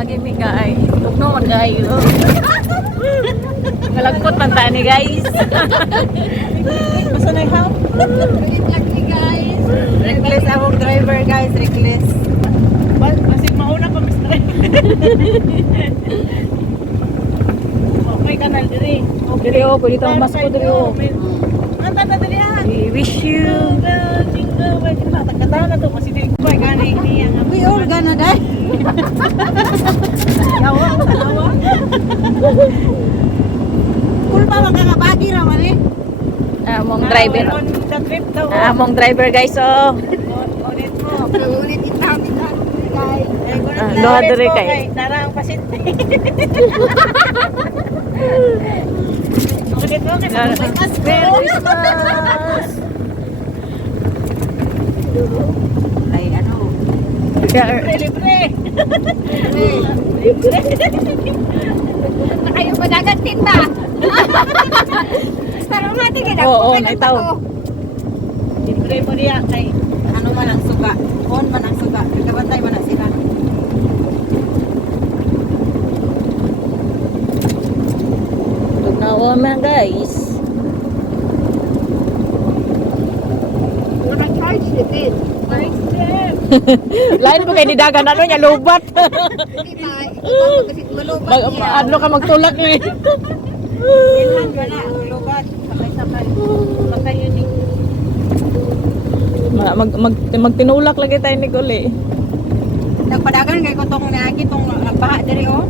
bagi mi guys. Tugno man kayo. Ngalagkot man ta ni guys. Basta na ihap. Itlak ni guys. Reckless akong driver guys, reckless. Masig mauna pa Mr. Okay kanal diri. Diri o, pwede tayong mas ko diri o. Ang tanda diri ha. We wish you. Jingle, tagatawa na to kasi di ko gani niya. We all gonna die. Tawa, tawa. Cool pa man ka bagi ra man eh. Among driver. On the trip daw. Among driver guys oh. Ulit mo. Ulit itawid guys. Luha diri kay. Tara ang pasit. Ulit mo kasi Merry Christmas. Ay ano. Libre. Kayo padagat tinta. Pero natin kaya Oo, naitaw. Libre mo niya kay ano man ang suga. On man ang suga. Nagkabantay man ang sila. Tugnawa man guys. Wala charge din. Lain ko kay didagan ano nya lubat. Hindi ba? Ikaw kasi malubat niya. Adlo ka magtulak ni. Ilhan ka na. Ang lubat. Sabay-sabay. Baka yun eh. Magtinulak lagi tayo ni Guli. Nagpadagan kay ko tong naagi tong nagbaha diri oh.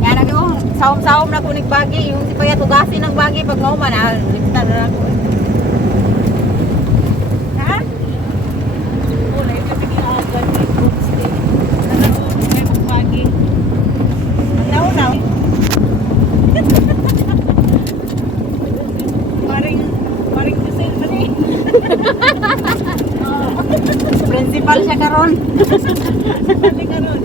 Yan lagi oh, sawom-sawom na ko bagi, yung si Paya tugasin ng bagi pag mauman ah, liptan na ako. Ha? wala yung kami niya agad ni Boomstick. May magpagi. Now. Paring Giselle pa rin. Principal siya karon. Pati ka nun.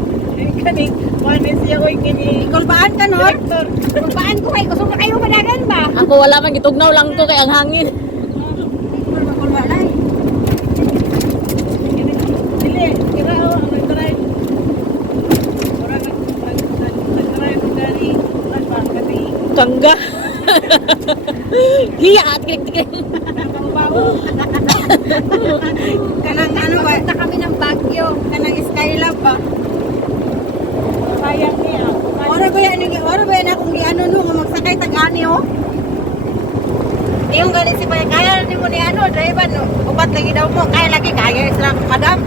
Kani, manis siya ko yung kini. Kulbaan ka no? Director. Kulbaan ko kay gusto na kayo padagan ba? Ako wala man gitugnaw lang ko kay ang hangin. Kulbaan ay. Dili, kira o, ang nag-drive. Ora nag-drive dari, ano, kani, Kangga. Hiya at klik-klik. nakababaw. Kanang ano ba? Punta kami ng Baguio. Kanang Skylab ba? Sayang niya. Ora ba yan akong giano no nga magsakay tag-ani oh. Yung galing si Paya, kaya ni mo ni ano, driver no. Upat lagi daw mo, kaya lagi kaya sila madam.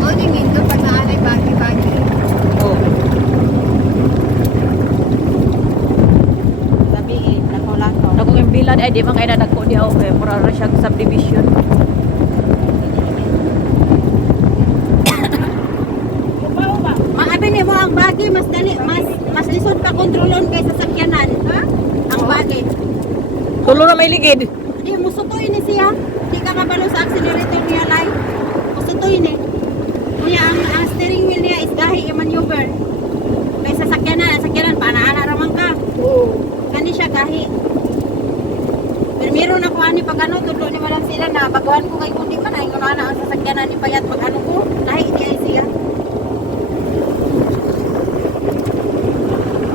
Oh, di minto pa sa alay bagi-bagi. Oh. Sabi lako-lako. Ako yung bilad ay di man kay nadako di ako kay mura ra siya subdivision. Upaw ba? Maabi ni mo ang bagi mas dali, mas lisod pa kontrolon kaysa sakyanan, ha? Ang bagi. Tulo na may ligid. Di mo sutoy ni siya. Di ka kabalo sa accelerator niya lay. Musutoy ni. Kuya ang steering wheel niya is gahi yung maneuver. Kaysa sakyanan paana raman ka. Oo. Kani siya gahi. Pero meron ako ani pag ano tudlo ni malang sila na baguhan ko kay kundi man ay ngana ang sasakyanan ni payat pag ano ko. Lahi di ay siya.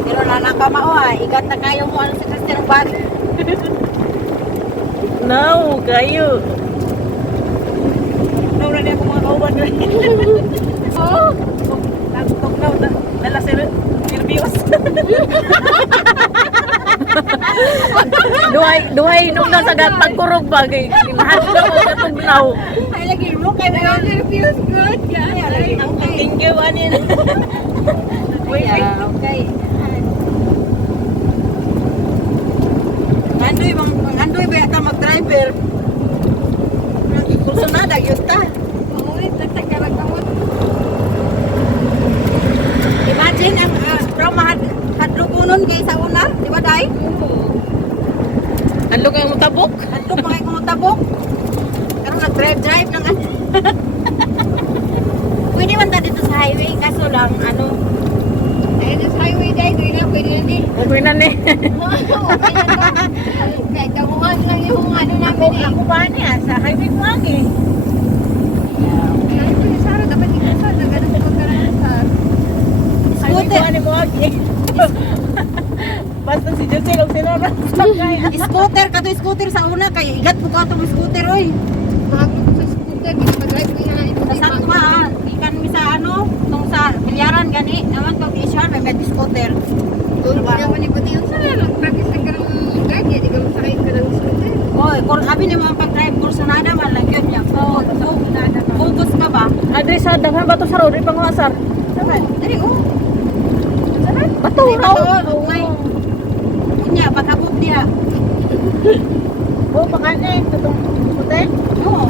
Pero nanakama o igat na kayo mo ano sa Christian bag. No, kayo. Tugnaw na niya kung mga kauban na. Oh, Tugnaw na. Nala nervyos. Duhay nung nasa pagkurog ba kay mahal ko katugnaw. ay lagi mo kay it feels good. Yeah, Ang tingyo anin. okay. Andoy ba ka mag-driver? Kurso na yun ta. Ulit nagtagarag kamot. Imagine ang from hadlukunon kay sa una, di ba day? Adlo kay mo tabok. Hadlok mga kumutabok. Pero nag-drive ng ano. Pwede man ta dito sa highway kaso lang ano. Ayun sa highway day, pwede na di. Okay na ni. Kahit kamuha bypass lang yung ano namin eh. Ako ba niya? Sa highway ko lang eh. Sabi ko ni Sarah, dapat ikasal na ganun sa pagkaraan sa... Highway ko ni mo agi. Basta si Jose lang sinara sa kaya. Scooter ka to, scooter sa una kay igat mo ka to scooter oy. Mahagro ko sa scooter, hindi ko mag-drive ko yung ito. Sa tuma ikan mi sa ano, tong sa bilyaran gani, naman to isyan may med scooter. Doon ko niya manipati yun sa practice ang karang drive, hindi ka masakay ka ng scooter. Oy, kung abi ni mo pag-drive course na nada man lang yun niya. Focus ka ba? Adre sa daghan ba to sa road pang asar? Dali oh. Bato Ito oh, okay. Unya pagkabog diha. Oh, pakanin. Tutong hotel. Oo.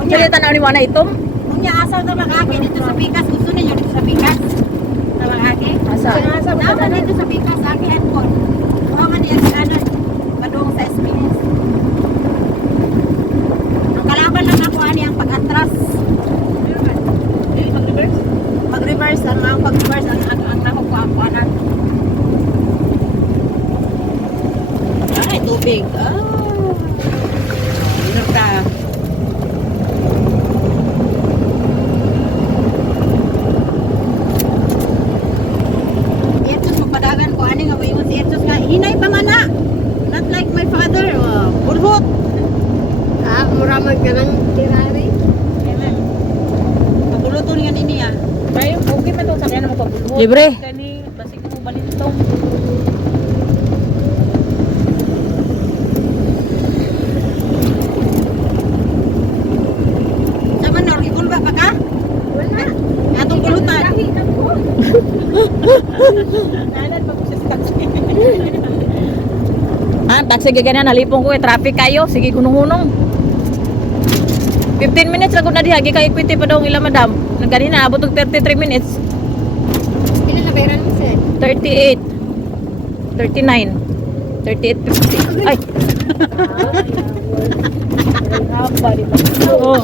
Unya, Kaya tanaw ni Wana itom. unya asaw ta mag-aki dito sa Pikas. Gusto ninyo dito sa Pikas? Sa mag-aki? Asa? Naman dito sa Pikas, aki headphone. Kuha man diyan sa ano, padung sa SPS. Ang kalaban lang ako ani ang pag-atras. Mag-reverse? Mag-reverse, ang mga pag-reverse, ang nahog ko ang kuanan. Ay, tubig. Minor ka. Etos, magpadagan ko. Ano nga ba yun si Etos nga? Hinay pa man na. Not like my father. Burhot. Ah, muramag ka ng Ferrari. Paguluto nga nini ah. Bayo, okay man itong sakyan na magpabulhot. Libre. Kani, basig mo balintong. Sama na, igulba pa ka? Wala. Atong kulutan. Nanan pa ko siya sa taxi. Ah, taxi gagana nalipong ko traffic kayo. Sige kunong-hunong. 15 minutes lang ko na dihagi kay equity pa daw ila madam. Nagganina abot og 33 minutes. Ilan na bayaran mo, sir? 38. 39. 38.50. Ay. Haba, di ba? Oo.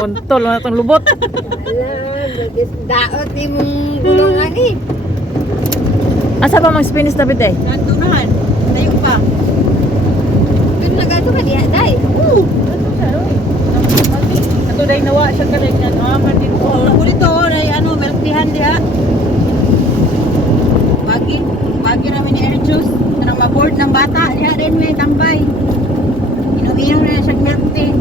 Untol na itong lubot. Daot ni mong gulungan eh. Asa ba mang Spanish David eh? Kantunahan. Tayo pa. Doon na gato ka diya, day. Ato dahil nawa siya ka rin yan. Man din ko. Ako dito, ay ano, milk teahan diha. Bagi namin ni Air Juice. Nang maboard ng bata, diha rin may tambay. Inom-inom na siya milk tea.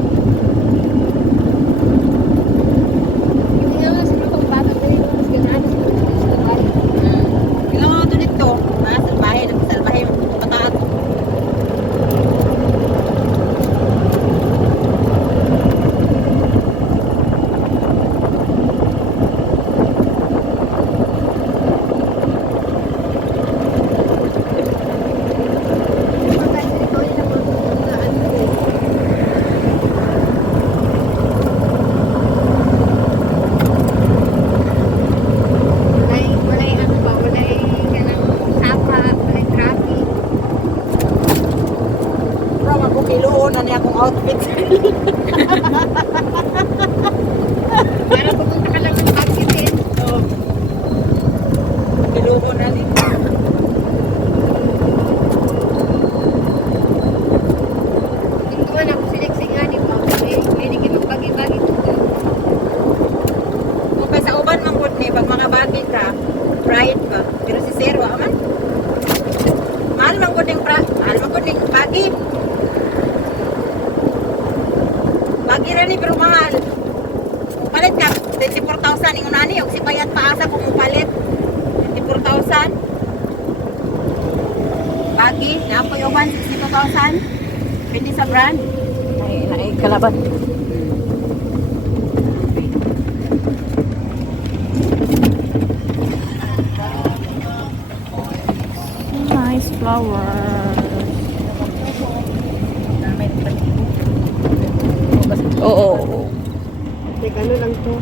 Hindi nga sa lutong bata ko rin. Mas ganahan sa bahay. Ikaw mga ito dito, salbahe, nagsalbahe, pataat. Walay ano ba, walay kanang sapa, walay traffic. Bro, magbukiloon na niya akong outfit. Para pupunta ka lang ng pagkitin. Bukiloon na din. Ito man ako siliksing nga, di ba? Pwede kayo magbagi-bagi dito. Kung kay sa uban man gud ni pag mga bagay ka, pride ba? Pero si Zero aman. Mahal man gud ning mahal man gud ning bagi. Bagi ra ni pero mahal. Kung palit ka 24,000 ning unani og si payat paasa kung palit 24,000. Bagi na po yung 62,000. Pwede sa brand. Ay, kalaban. Nice flowers. Oo. Teka, ano lang to?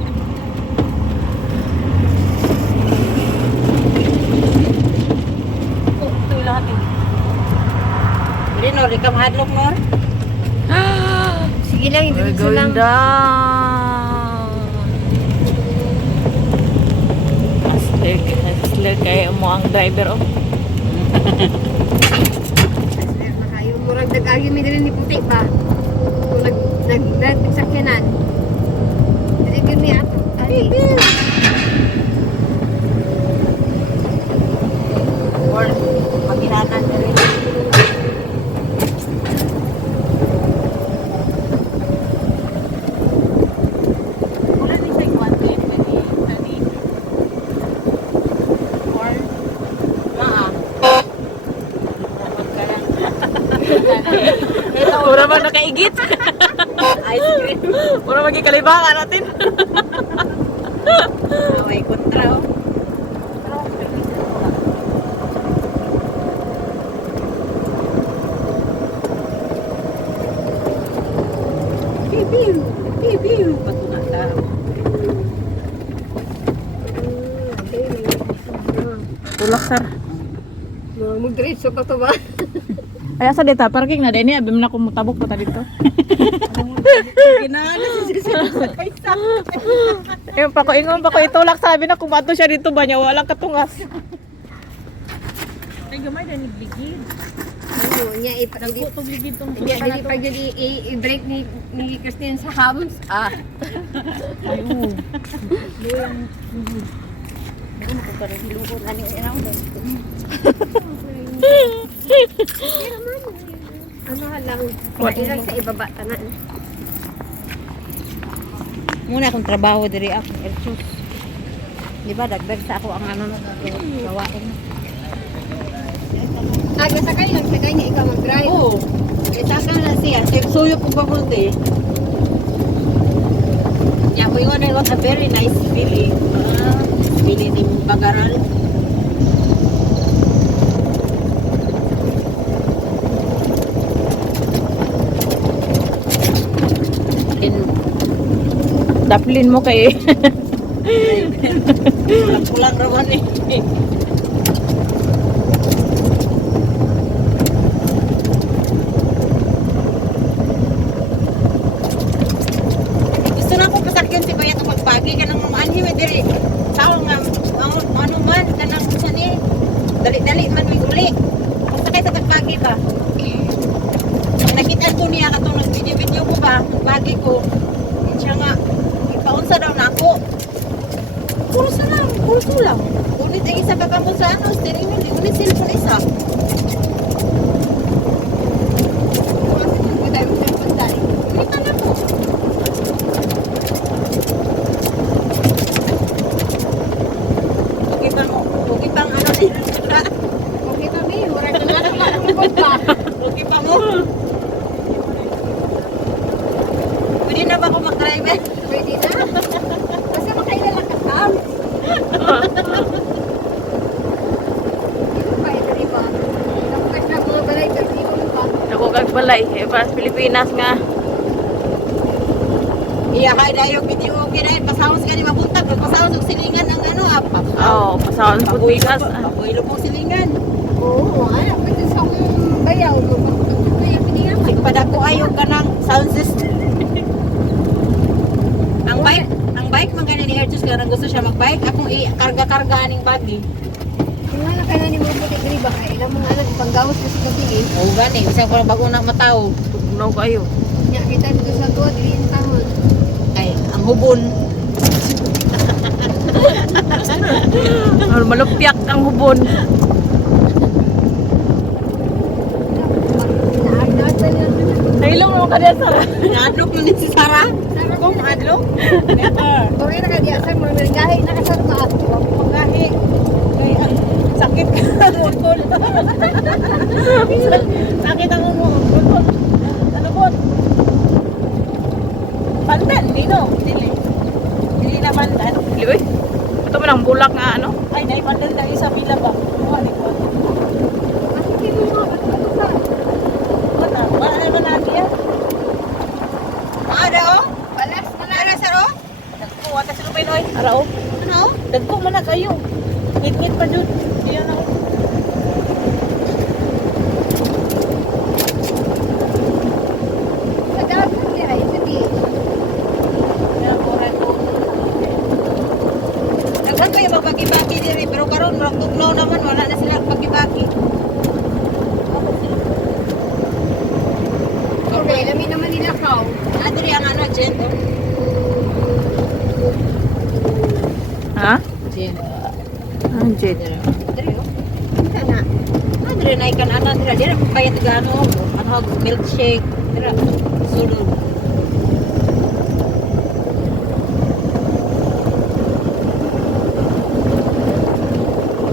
Ito lahat eh. Hindi no, di ka mahadlok no. Sige lang, We're diretso lang. going down. Aslik kayo mo ang driver oh. Murag nag-agi mi diri ni puti ba. Nagsakyanan. Dili gyud ni ato. Ay. Or magiranan na rin. Wala din siya ikwante, pwede tani. Or, Maa. pura ba nakaigit? Ice cream. Pura magkikalibangan natin. May kontra oh. Pipiu, pipiu. Patuna ka. Tulak, sir. Magdiretso pa to ba? Ay, asa dita? Parking na din. Abim na kumutabok pa ta dito. Ginana si sa kaisa. Ayun pa ko, ingon pa ko itulak. Sabi na kumato siya dito ba niya? Walang katungas. Ay, gamay na nigligid. Ano niya ipagdi. Tugligid tong Niya dili pag i-break ni Christine sa hams. Ah. Ayun. Hilukon ani erang din. Ano lang. Ilang sa ibaba tanan. Muna akong trabaho diri ako Erchus. Di ba dagdag sa ako ang ano gawain. Sakay lang sakay niya ikaw mag-drive. Oo. Itaka na siya. Suyo po pabuti. Yeah, we want a very nice feeling. Feeling ni Bagaral. Daplin mo kay Kulang raman eh. Gusto na akong pasakyan si Bayat ang magpagi ka nang mamanhi mo diri. Sao nga ano man kanang sa ni dali-dali man may uli. Pasakay sa tagpagi ba? Nakita ko niya katong nag-video ko ba? Pagi ko. Siya nga ipaunsa daw na ako. Kurso lang. Unit ang isa kakamon sa ano, steering wheel, unit cellphone isa. Kita na po. Okay pang ano din. Okay to ni, mura ka na lang pa. Okay pa mo. Pwede na ba ako mag-drive eh? Pwede na. Basta makailan lang ka sam. Ito pa ito di ba? Tapos na mga balay sa dito pa. ako kag balay. Pas Pilipinas nga. Iya kay dayo video okay na pasahos ka ni mabuntag, pasahos og silingan ang ano apa. Oo, pasawan po bigas. Pabuilo pong silingan. Oo, ano, pwede sa akong bayaw. Kaya pinigyan mo. Sigpadako ayo ka ng sound system. ang bike man ganyan ni Ertus kaya gusto siya mag-bike, akong i-karga-karga aning bagi. Kung nga lang kaya ni mga puti diri ba? Ilang mga anak, panggawas kasi kasi eh. O gani, kasi ako bago na mataw. Tugnaw kayo. Nya, kita dito sa tuwa, dili yung tahon. Ay, ang hubon. Malupyak ang hubon. Naagdatan lang na. Nailong mo ka sa Naadlok mo ni si Sarah. Sarap Kung ko na. adlok? Never. Kung ina ka diyasan, mga naligahi, nakasarap ka. Pagahi. Kay ang sakit ka ang utol. Sakit ang utol. Ano po? Pandan, Nino. Dili na pandan. Uy, ito man ang bulak nga ano. Ay, naipandan na isa pila ba? Kuha ko. Masikin mo mga katulad. Wala naman natin yan. Ada o? Balas, Ada sir o? Dagko, wata sa lupin oy. Arao. Ano? Dagko man na kayo. Ngit-ngit pa dyan. Iyan o. sa dagat niya, ay hindi. Daghan kayo magbagi-bagi diri pero karon murag diri na ikan ana diri bayad gano ano milkshake diri sulod.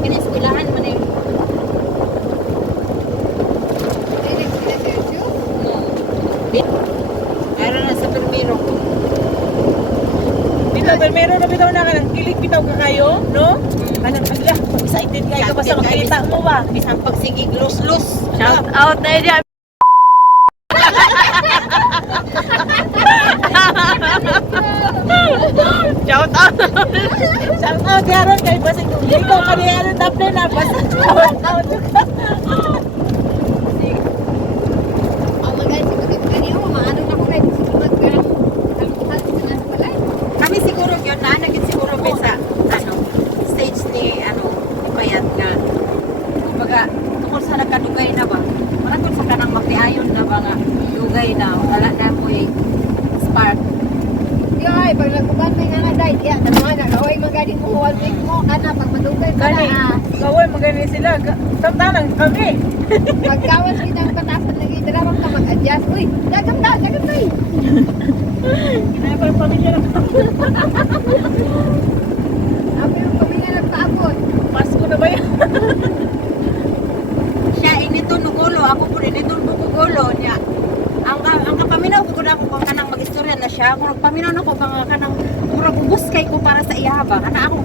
Kini eskwelahan man eh. Hindi sila seryo. Ara na sa primero. Dito, pero na bitaw na ka ng kilig bitaw ka kayo, no? Anong agla, excited kayo ka basta makita mo ba? Bisang pagsigig lus-lus. Shout out na dyan. Shout out. Shout out yaron kay basta ikaw kaniya ng taple na basta shout out ka. Ang mga siguro kanina mo maano na ko kay magkaroon. Kalungkutan sila sa balay. Kami siguro yun na naging siguro sa ano stage ni ano ni Bayat nga. Kumbaga tungkol sa nagkadugay na ba? Maratod sa kanang magtiayon na ba nga dugay na wala na mo spark. Yoy, pag nagkuban may nga day, diya tama na kaway magaling mo one week mo kana pag madugay ka Kani, na. kaway magaling sila. Samtalang kami. Pagkawas kita ang patasan lagi darawang ka mag-adjust. Uy, dagam na. Kinaya pa yung pamilya na Abi yung pamilya nagpaabot. Pasko na ba yan? Siya inito nugulo, ako po rin ito nugulo niya. Ang kapaminaw ko na ako kung kanang mag-istorya na siya. Kung nagpaminaw na ko kang kanang murag ubuskay ko para sa iyaba. Kana ako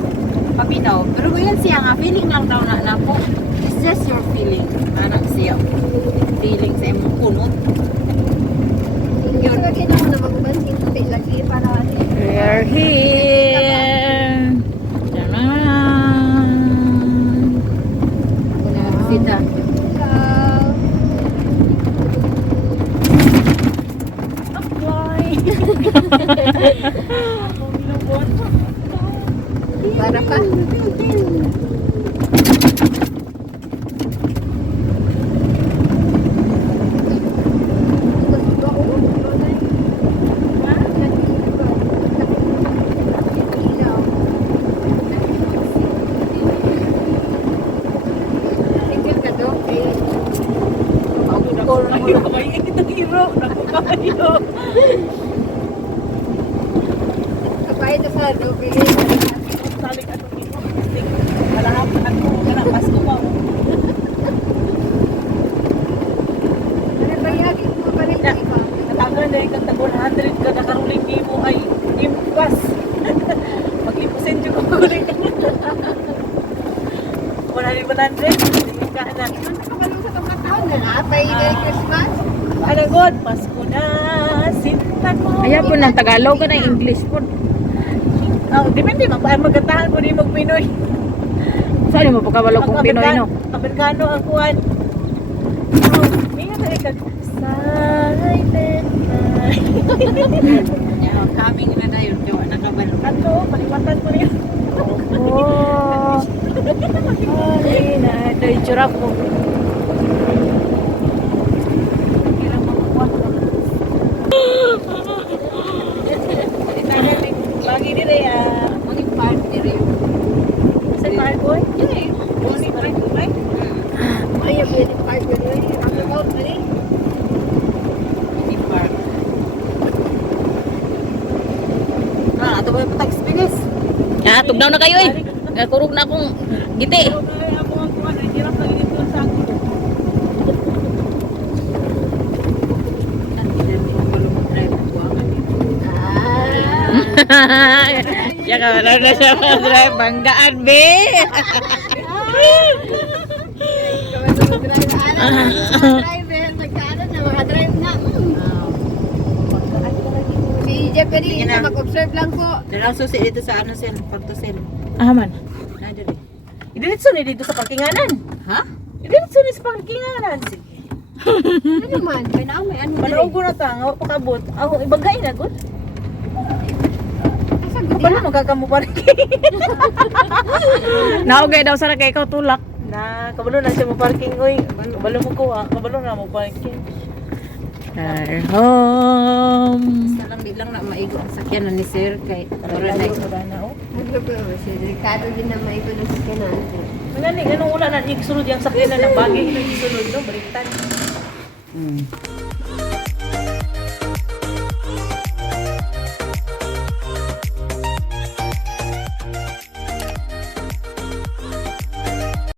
paminaw. Pero yun siya nga, feeling lang daw na po. It's just your feeling. Anong siya. Feeling sa imong kunot. Yun lagi na ako na magubansin ko lagi para We are here. Tanan. Sita. para pa. Kapay ito sa Ruby. Salik at ito. Malahap at mo. Kana, Pasko pa. Ano ba yagi mo pa rin ba? Natagan na yung kanta 100 ka nakaruling di mo ay impas. Mag-impusin dyan ko kuling ka. 100. Hindi ka na. Pakalong sa mga taon na napay Merry Christmas. Ano God, Pasko na, sinta ko. Ayaw po ng Tagalog ka ng English po. Oh, depende, magkatahan ko ni mag-Pinoy. Saan mo pagkawalo kong Pinoy, no? Amerikano ang kuwan. Oh, hindi nga talaga. Silent night. Yeah, coming na na yun. Diwa nakabalo. Ato, paliwatan ko rin. Oh. Ay, na. Ito yung tsura ko. Kailang makukuha. Lagi din eh. Maging party rin. Sa Margoy? Yun eh. Bonnie pa rin ko ba? Ayaw pwede park ko rin. Ako ba rin? Hindi park. Ato ba yung patag-spigas? Ah, tugnaw na kayo eh. Kurog na akong giti. Ako ang kuwan. Hirap na rin ito sa ako. Siya ka wala na siya mag-drive. Banggaan, be. Driver, nagkaano na, mga drive na. Si Jeffrey, Sige na. mag-observe lang po. Dalang susi dito sa ano sen, pagto-sen. Ah, man. Nadali. Idiritso ni dito sa parkinganan. Ha? Idiritso ni sa parkinganan. Sige. Ano man? Kaya na may ano Panaog ko na ta, nga pakabot. Ako, ibagay na, good. Asa Kapalo magkakamu parking. Naugay daw sa kay ikaw tulak. Na, kabalo na siya mo parking. Uy, kabalo mo kuha. Kabalo na mo parking. Our home. Salang di lang na maigo ang sakyan na ni sir kay Wala Wala na, wala na, oh. Ano ba? Si Ricardo din na may ito ng sakyanan. Manani, ganun wala na ikisunod yung sakyanan na bagay na ikisunod, no? Baliktad.